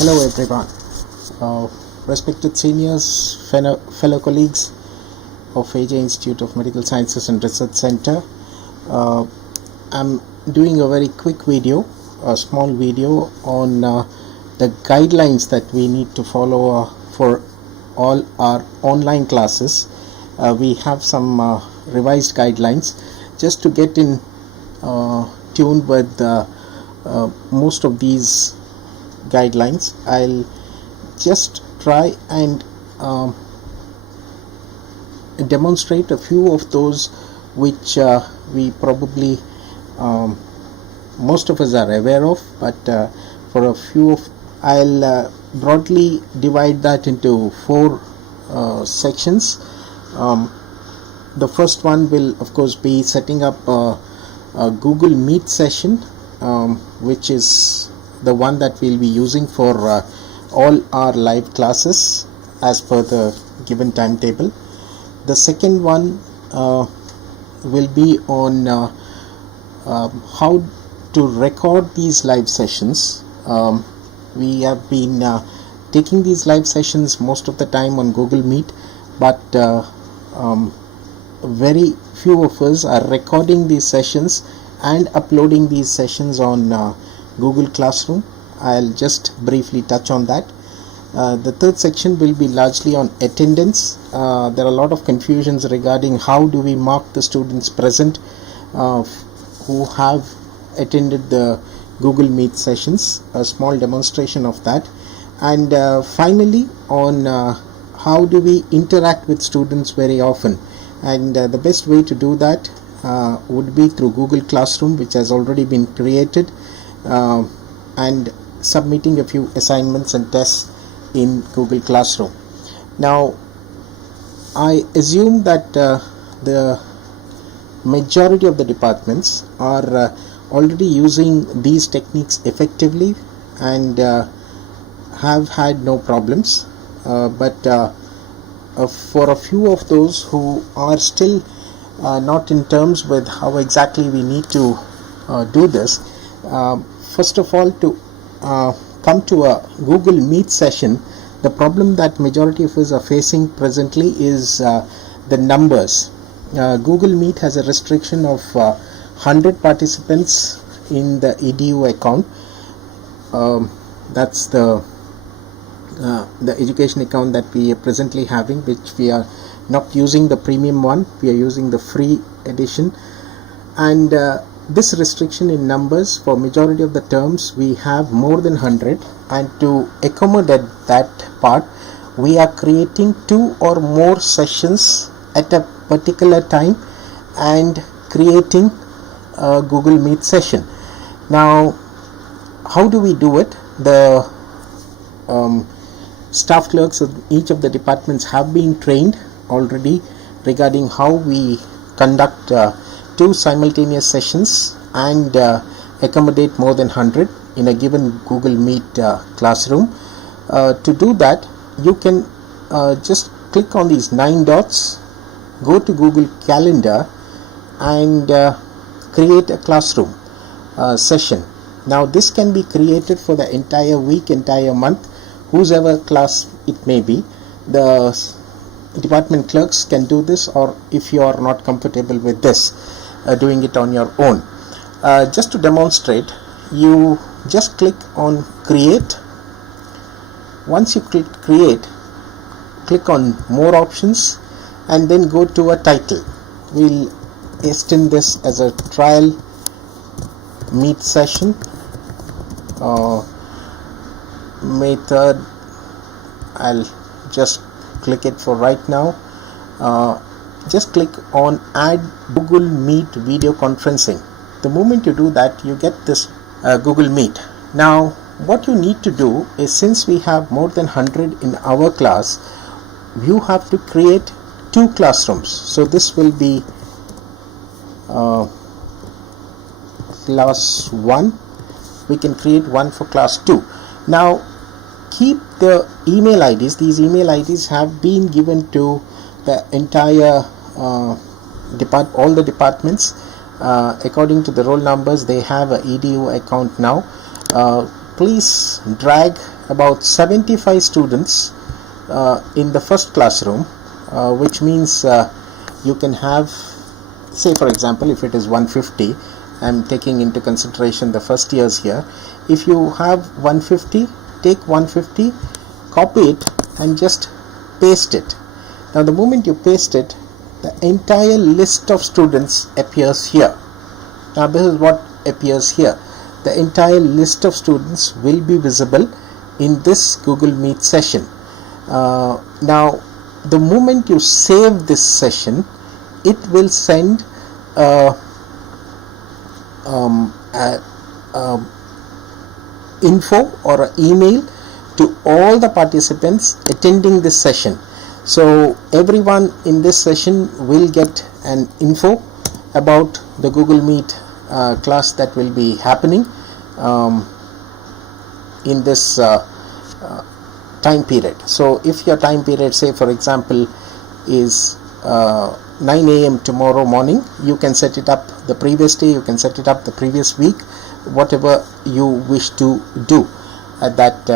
Hello everyone, respected seniors, fellow colleagues of AJ Institute of Medical Sciences and Research Center. I'm doing a very quick video, a small video on the guidelines that we need to follow for all our online classes. We have some revised guidelines just to get in tune with most of these guidelines. I'll just try and demonstrate a few of those which we probably most of us are aware of, but for a few of I'll broadly divide that into four sections. The first one will of course be setting up a Google Meet session, which is the one that we'll be using for all our live classes as per the given timetable. The second one will be on how to record these live sessions. We have been taking these live sessions most of the time on Google Meet, but very few of us are recording these sessions and uploading these sessions on Google Classroom. I'll just briefly touch on that. The third section will be largely on attendance. There are a lot of confusions regarding how do we mark the students present who have attended the Google Meet sessions, a small demonstration of that. And finally on how do we interact with students very often, and the best way to do that would be through Google Classroom, which has already been created, and submitting a few assignments and tests in Google Classroom. Now I assume that the majority of the departments are already using these techniques effectively and have had no problems, but for a few of those who are still not in terms with how exactly we need to do this, first of all, to come to a Google Meet session, the problem that majority of us are facing presently is the numbers. Google Meet has a restriction of 100 participants in the EDU account. That's the education account that we are presently having, which we are not using the premium one, we are using the free edition. And this restriction in numbers, for majority of the terms we have more than 100, and to accommodate that part we are creating 2 or more sessions at a particular time and creating a Google Meet session. Now how do we do it? The staff clerks of each of the departments have been trained already regarding how we conduct 2 simultaneous sessions and accommodate more than 100 in a given Google Meet classroom. To do that, you can just click on these 9 dots, go to Google Calendar and create a classroom session. Now this can be created for the entire week, entire month, whosever class it may be. The department clerks can do this, or if you are not comfortable with this, doing it on your own. Just to demonstrate, you just click on create. Once you click create, click on more options and then go to a title. We'll extend this as a trial meet session, May 3rd. I'll just click it for right now. Just click on add Google Meet video conferencing. The moment you do that, you get this Google Meet. Now what you need to do is, since we have more than 100 in our class, you have to create 2 classrooms. So this will be class 1. We can create one for class 2. Now keep the email IDs. These email IDs have been given to the entire all the departments. According to the roll numbers, they have a EDU account now. please drag about 75 students in the first classroom, which means you can have, say for example, if it is 150, I'm taking into consideration the first years here. If you have 150, take 150, copy it and just paste it. Now the moment you paste it, the entire list of students appears here. Now this is what appears here. The entire list of students will be visible in this Google Meet session. Now the moment you save this session, it will send info or an email to all the participants attending this session. So everyone in this session will get an info about the Google Meet class that will be happening in this time period. So if your time period, say for example, is 9 a.m. tomorrow morning, you can set it up the previous day, you can set it up the previous week, whatever you wish to do at that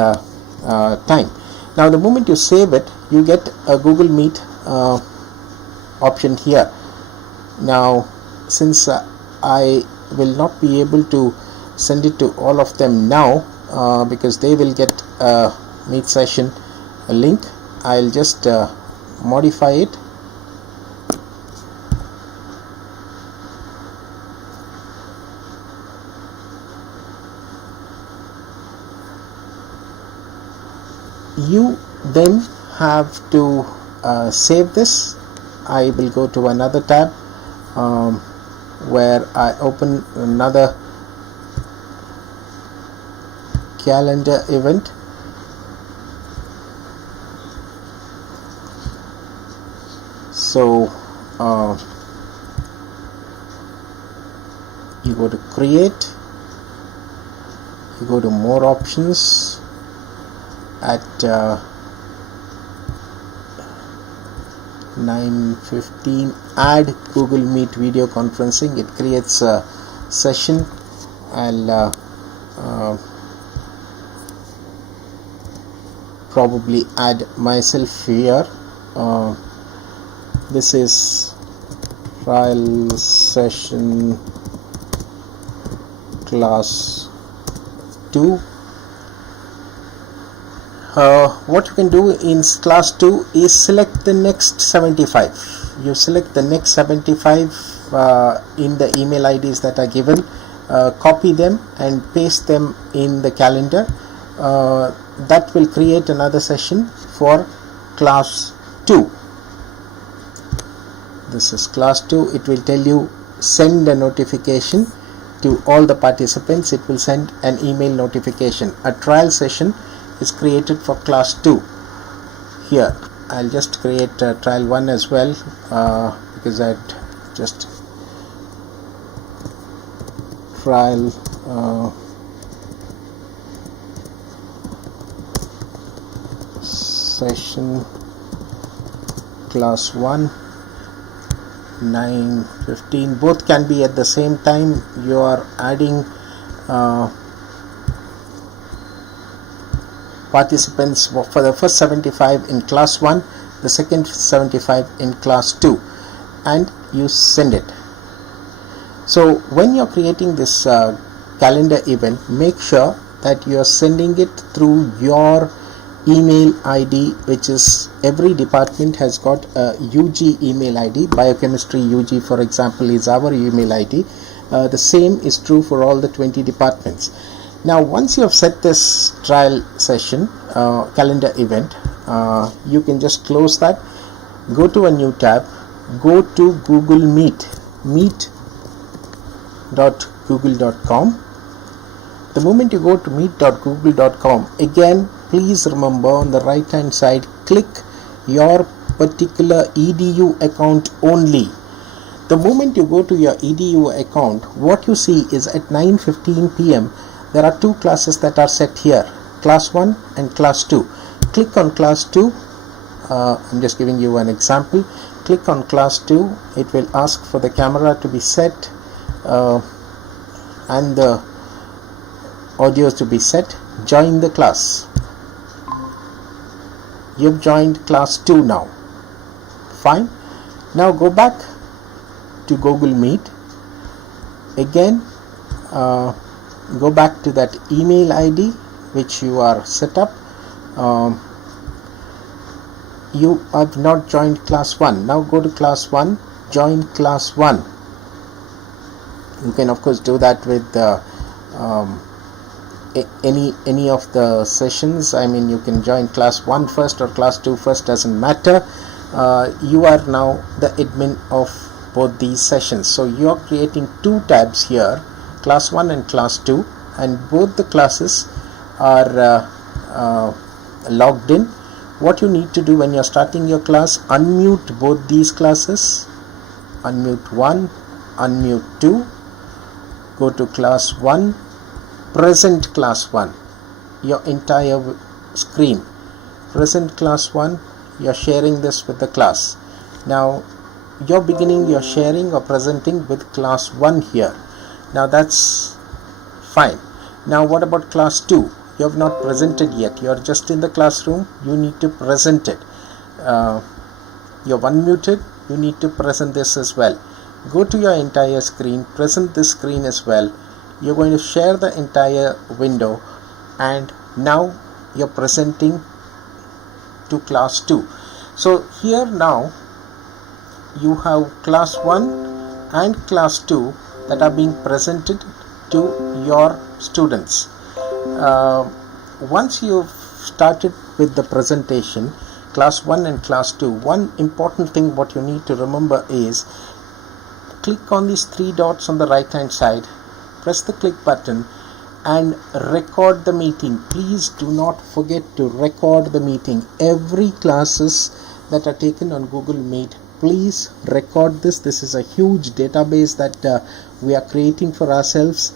time. Now the moment you save it, you get a Google Meet option here. Now since I will not be able to send it to all of them now because they will get a Meet session link, I'll just modify it. You then have to save this. I will go to another tab where I open another calendar event. So you go to create, you go to more options. At 9:15, add Google Meet video conferencing. It creates a session. I'll probably add myself here. This is trial session class 2. What you can do in class 2 is select the next 75. You select the next 75 in the email IDs that are given, copy them and paste them in the calendar. That will create another session for class 2. This is class 2. It will tell you send a notification to all the participants. It will send an email notification. A trial session is created for class 2. Here I'll just create trial 1 as well because I'd just trial session class 1 9:15. Both can be at the same time. You are adding participants for the first 75 in class 1, the second 75 in class 2, and you send it. So when you're creating this calendar event, make sure that you are sending it through your email ID, which is every department has got a UG email ID. Biochemistry UG, for example, is our email ID. The same is true for all the 20 departments. Now once you have set this trial session calendar event, you can just close that, go to a new tab, go to Google Meet, meet.google.com. The moment you go to meet.google.com, again please remember on the right hand side, click your particular EDU account only. The moment you go to your EDU account, what you see is at 9:15 p.m. there are two classes that are set here, class 1 and class 2. Click on class 2. I'm just giving you an example. Click on class 2. It will ask for the camera to be set and the audio to be set. Join the class. You've joined class 2 now. Fine. Now go back to Google Meet. Again, go back to that email ID which you are set up. You have not joined class 1. Now go to class 1. Join class 1. You can of course do that with any of the sessions. I mean, you can join class 1 first or class 2 first, doesn't matter. You are now the admin of both these sessions. So you are creating 2 tabs here, class 1 and class 2, and both the classes are logged in. What you need to do when you are starting your class, unmute both these classes. Unmute 1, unmute 2. Go to class 1, present class 1, your entire screen. Present class 1, you are sharing this with the class. Now you're beginning your sharing or presenting with class 1 here. Now that's fine. Now what about class 2? You have not presented yet. You are just in the classroom. You need to present it. You're unmuted. You need to present this as well. Go to your entire screen, present this screen as well. You're going to share the entire window, and now you're presenting to class 2. So here now you have class 1 and class 2 that are being presented to your students. Once you've started with the presentation, class 1 and class 2, one important thing what you need to remember is click on these 3 dots on the right hand side, press the click button and record the meeting. Please do not forget to record the meeting. Every classes that are taken on Google Meet, please record this. This is a huge database that we are creating for ourselves.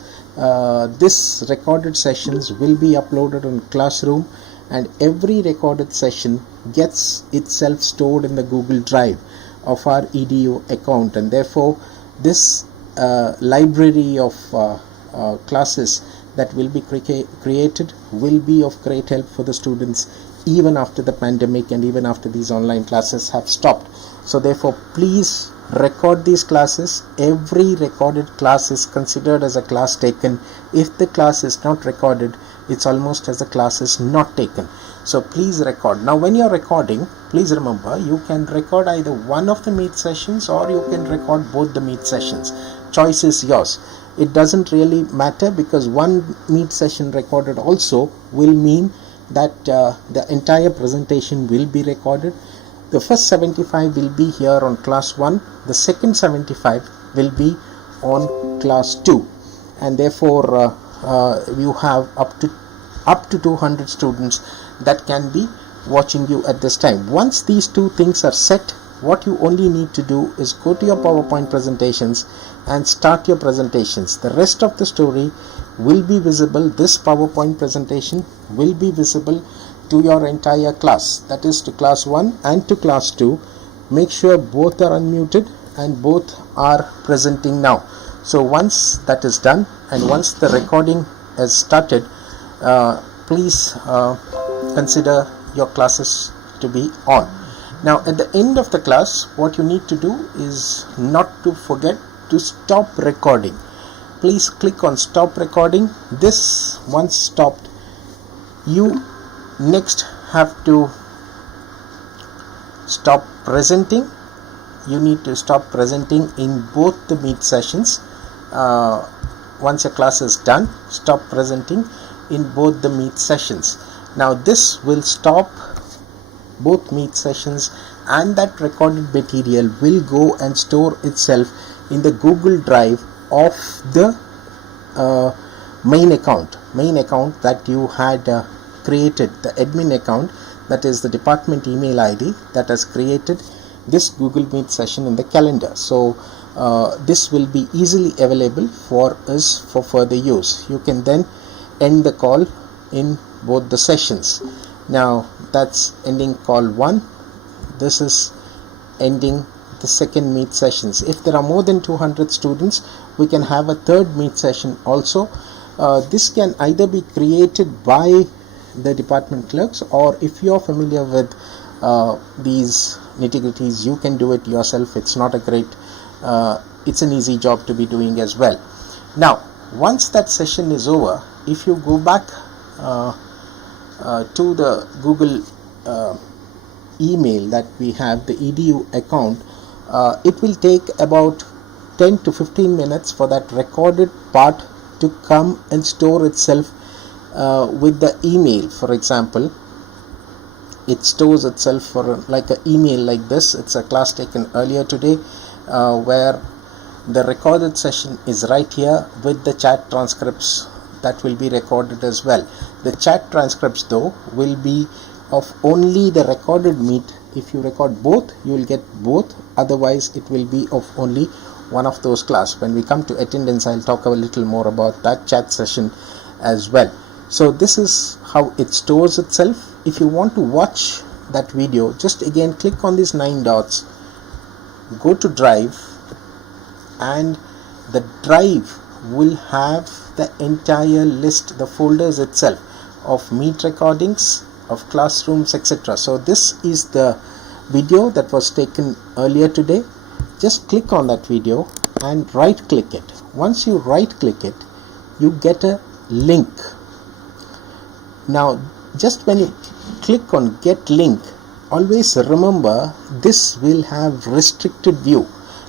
This recorded sessions will be uploaded on Classroom, and every recorded session gets itself stored in the Google Drive of our EDU account, and therefore this library of classes that will be created will be of great help for the students even after the pandemic and even after these online classes have stopped. So therefore please record these classes. Every recorded class is considered as a class taken. If the class is not recorded, it's almost as a class is not taken. So please record. Now when you're recording, please remember you can record either one of the Meet sessions or you can record both the Meet sessions. Choice is yours. It doesn't really matter, because one Meet session recorded also will mean that the entire presentation will be recorded. The first 75 will be here on class 1, the second 75 will be on class 2, and therefore you have up to 200 students that can be watching you at this time. Once these 2 things are set, what you only need to do is go to your PowerPoint presentations and start your presentations. The rest of the story will be visible. This PowerPoint presentation will be visible to your entire class, that is to class 1 and to class 2. Make sure both are unmuted and both are presenting now. So once that is done and once the recording has started, please consider your classes to be on. Now at the end of the class, what you need to do is not to forget to stop recording. Please click on stop recording. This once stopped, you next have to stop presenting. You need to stop presenting in both the Meet sessions. Once your class is done, stop presenting in both the Meet sessions. Now this will stop both Meet sessions, and that recorded material will go and store itself in the Google Drive of the main account that you had created, the admin account, that is the department email ID that has created this Google Meet session in the calendar. So this will be easily available for us for further use. You can then end the call in both the sessions. Now that's ending call 1. This is ending the second Meet sessions. If there are more than 200 students, we can have a third Meet session also. This can either be created by the department clerks, or if you are familiar with these nitty-gritties, you can do it yourself. It's not a great, it's an easy job to be doing as well. Now, once that session is over, if you go back to the Google email that we have, the edu account, it will take about 10 to 15 minutes for that recorded part to come and store itself with the email. For example, it stores itself for like an email like this. It's a class taken earlier today where the recorded session is right here with the chat transcripts that will be recorded as well. The chat transcripts though will be of only the recorded meet. If you record both, you will get both, otherwise it will be of only one of those class. When we come to attendance, I'll talk a little more about that chat session as well. So this is how it stores itself. If you want to watch that video, just again click on these 9 dots, go to drive, and the drive will have the entire list, the folders itself of meet recordings, of classrooms, etc. So this is the video that was taken earlier today. Just click on that video and right click it. Once you right click it, you get a link. Now just when you click on get link, always remember this will have restricted view.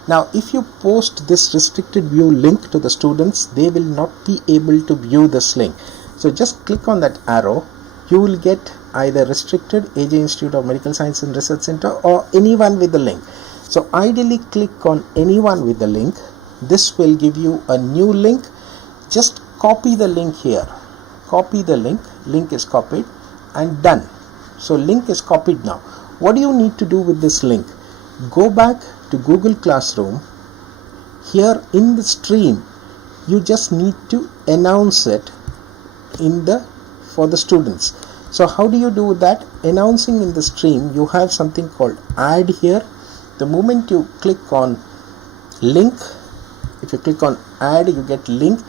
Now if you post this restricted view link to the students, they will not be able to view this link. So just click on that arrow. You will get either restricted, AJ Institute of Medical Science and Research Center, or anyone with the link. So ideally click on anyone with the link. This will give you a new link. Just copy the link here. Copy the link. Link is copied and done. So link is copied now. What do you need to do with this link? Go back to Google Classroom. Here in the stream, you just need to announce it for the students. So how do you do that? Announcing in the stream, you have something called add here. The moment you click on link, if you click on add, you get link.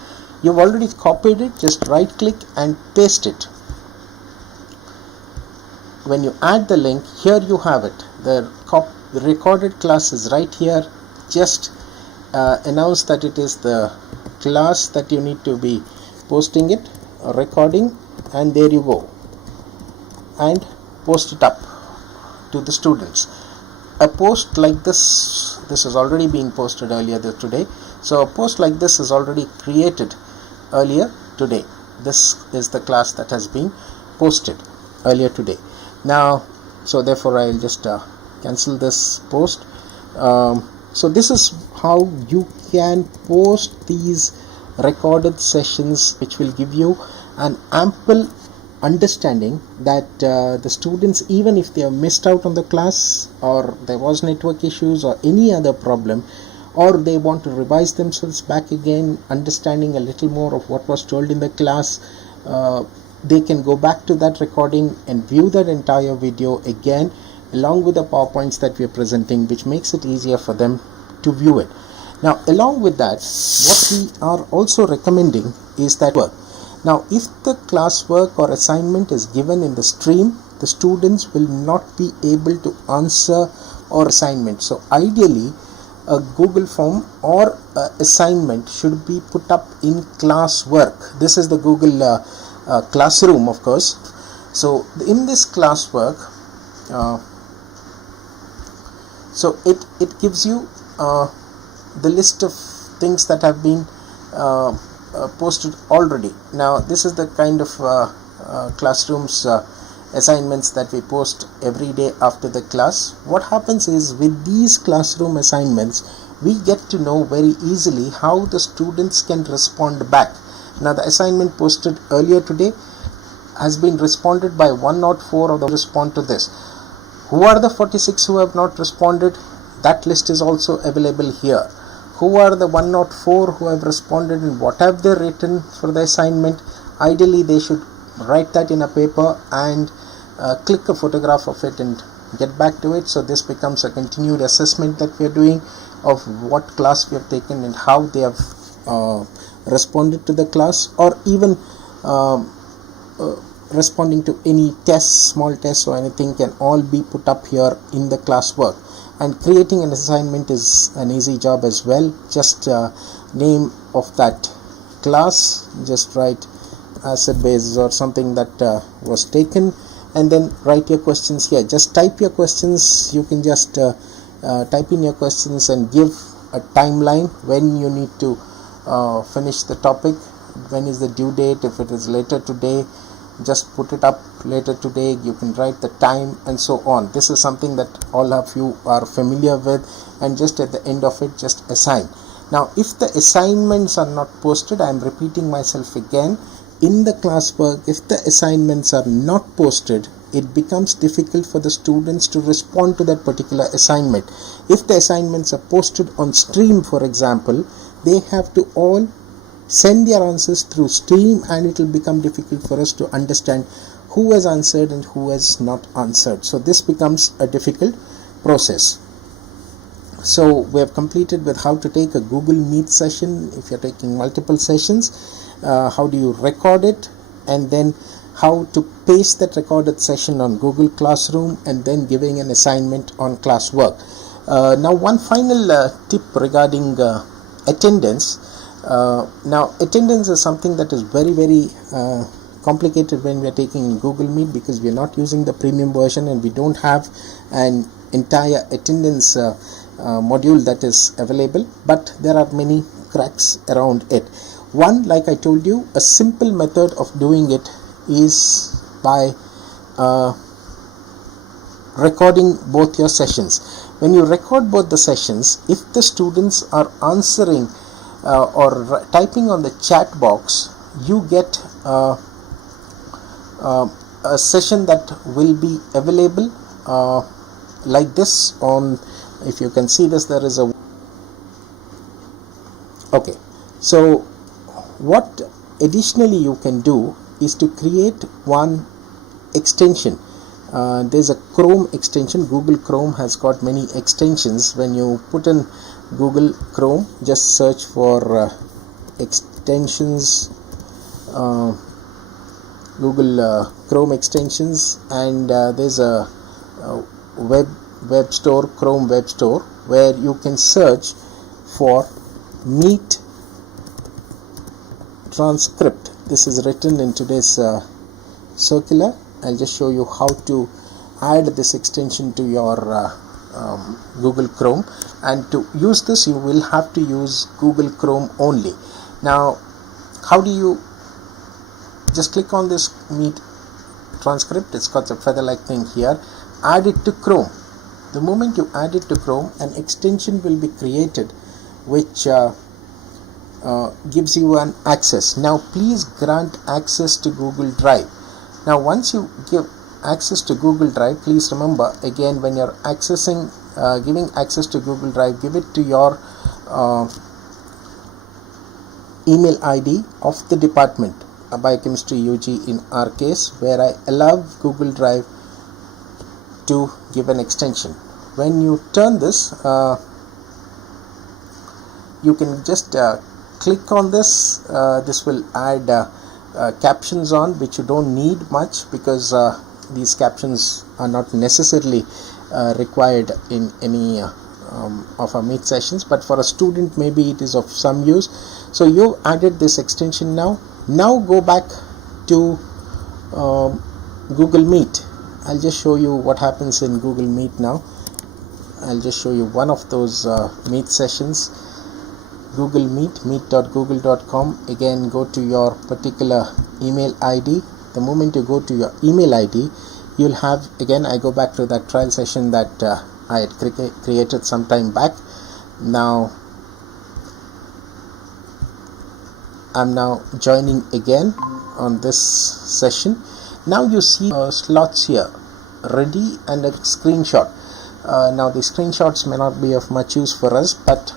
You've already copied it, just right click and paste it. When you add the link, here you have it. The recorded class is right here. Just announce that it is the class that you need to be posting it, recording, and there you go. And post it up to the students. A post like this has already been posted earlier today. So a post like this is already created earlier today. This is the class that has been posted earlier today. Now, so therefore I'll just cancel this post. So this is how you can post these recorded sessions, which will give you an ample understanding that the students, even if they have missed out on the class, or there was network issues or any other problem, or they want to revise themselves back again, understanding a little more of what was told in the class, they can go back to that recording and view that entire video again along with the PowerPoints that we are presenting, which makes it easier for them to view it. Now along with that, what we are also recommending is that work. Now if the classwork or assignment is given in the stream, the students will not be able to answer or assignment. So ideally a Google form or assignment should be put up in classwork. This is the Google Classroom, of course. So in this classwork, so it gives you the list of things that have been posted already. Now this is the kind of classrooms assignments that we post every day after the class. What happens is, with these classroom assignments, we get to know very easily how the students can respond back. Now the assignment posted earlier today has been responded by 104 of them. Respond to this. Who are the 46 who have not responded? That list is also available here. Who are the 104 who have responded and what have they written for the assignment? Ideally they should write that in a paper and click a photograph of it and get back to it. So this becomes a continued assessment that we are doing of what class we have taken and how they have responded to the class, or even responding to any tests, small tests or anything, can all be put up here in the classwork. And creating an assignment is an easy job as well. Just name of that class, just write asset basis or something that was taken, and then write your questions here. Just type your questions. You can just type in your questions and give a timeline when you need to finish the topic, when is the due date. If it is later today, just put it up later today. You can write the time and so on. This is something that all of you are familiar with, and just at the end of it, just assign. Now if the assignments are not posted, I am repeating myself again, in the classwork, if the assignments are not posted, it becomes difficult for the students to respond to that particular assignment. If the assignments are posted on Stream, for example, they have to all send their answers through Stream, and it will become difficult for us to understand who has answered and who has not answered. So this becomes a difficult process. So we have completed with how to take a Google Meet session if you're taking multiple sessions, how do you record it, and then how to paste that recorded session on Google Classroom, and then giving an assignment on classwork. Now one final tip regarding attendance. Now attendance is something that is very complicated when we are taking Google Meet, because we are not using the premium version and we don't have an entire attendance module that is available, but there are many cracks around it. One, like I told you, a simple method of doing it is by recording both your sessions. When you record both the sessions, if the students are answering or typing on the chat box, you get a session that will be available like this on, if you can see this, there is a, okay. So what additionally you can do is to create one extension. There's a Chrome extension. Google Chrome has got many extensions. When you put in Google Chrome, just search for extensions, Google Chrome extensions, and there's a web store, Chrome web store, where you can search for Meet transcript. This is written in today's circular. I'll just show you how to add this extension to your Google Chrome, and to use this you will have to use Google Chrome only. Now how do you, just click on this Meet transcript, it's got a feather like thing here, add it to Chrome. The moment you add it to Chrome, an extension will be created which gives you an access. Now please grant access to Google Drive. Now once you give access to Google Drive, please remember again, when you're accessing giving access to Google Drive, give it to your email ID of the department, Biochemistry UG in our case, where I allow Google Drive to give an extension. When you turn this, you can just click on this. This will add captions on, which you don't need much, because these captions are not necessarily required in any of our Meet sessions, but for a student maybe it is of some use. So you added this extension. Now go back to Google Meet. I'll just show you what happens in Google Meet now. I'll just show you one of those Meet sessions. Google Meet, meet.google.com. Again, go to your particular email ID. The moment you go to your email ID, you'll have, again I go back to that trial session that I had created some time back. Now I'm now joining again on this session. Now you see slots here, ready, and a screenshot. Now the screenshots may not be of much use for us, but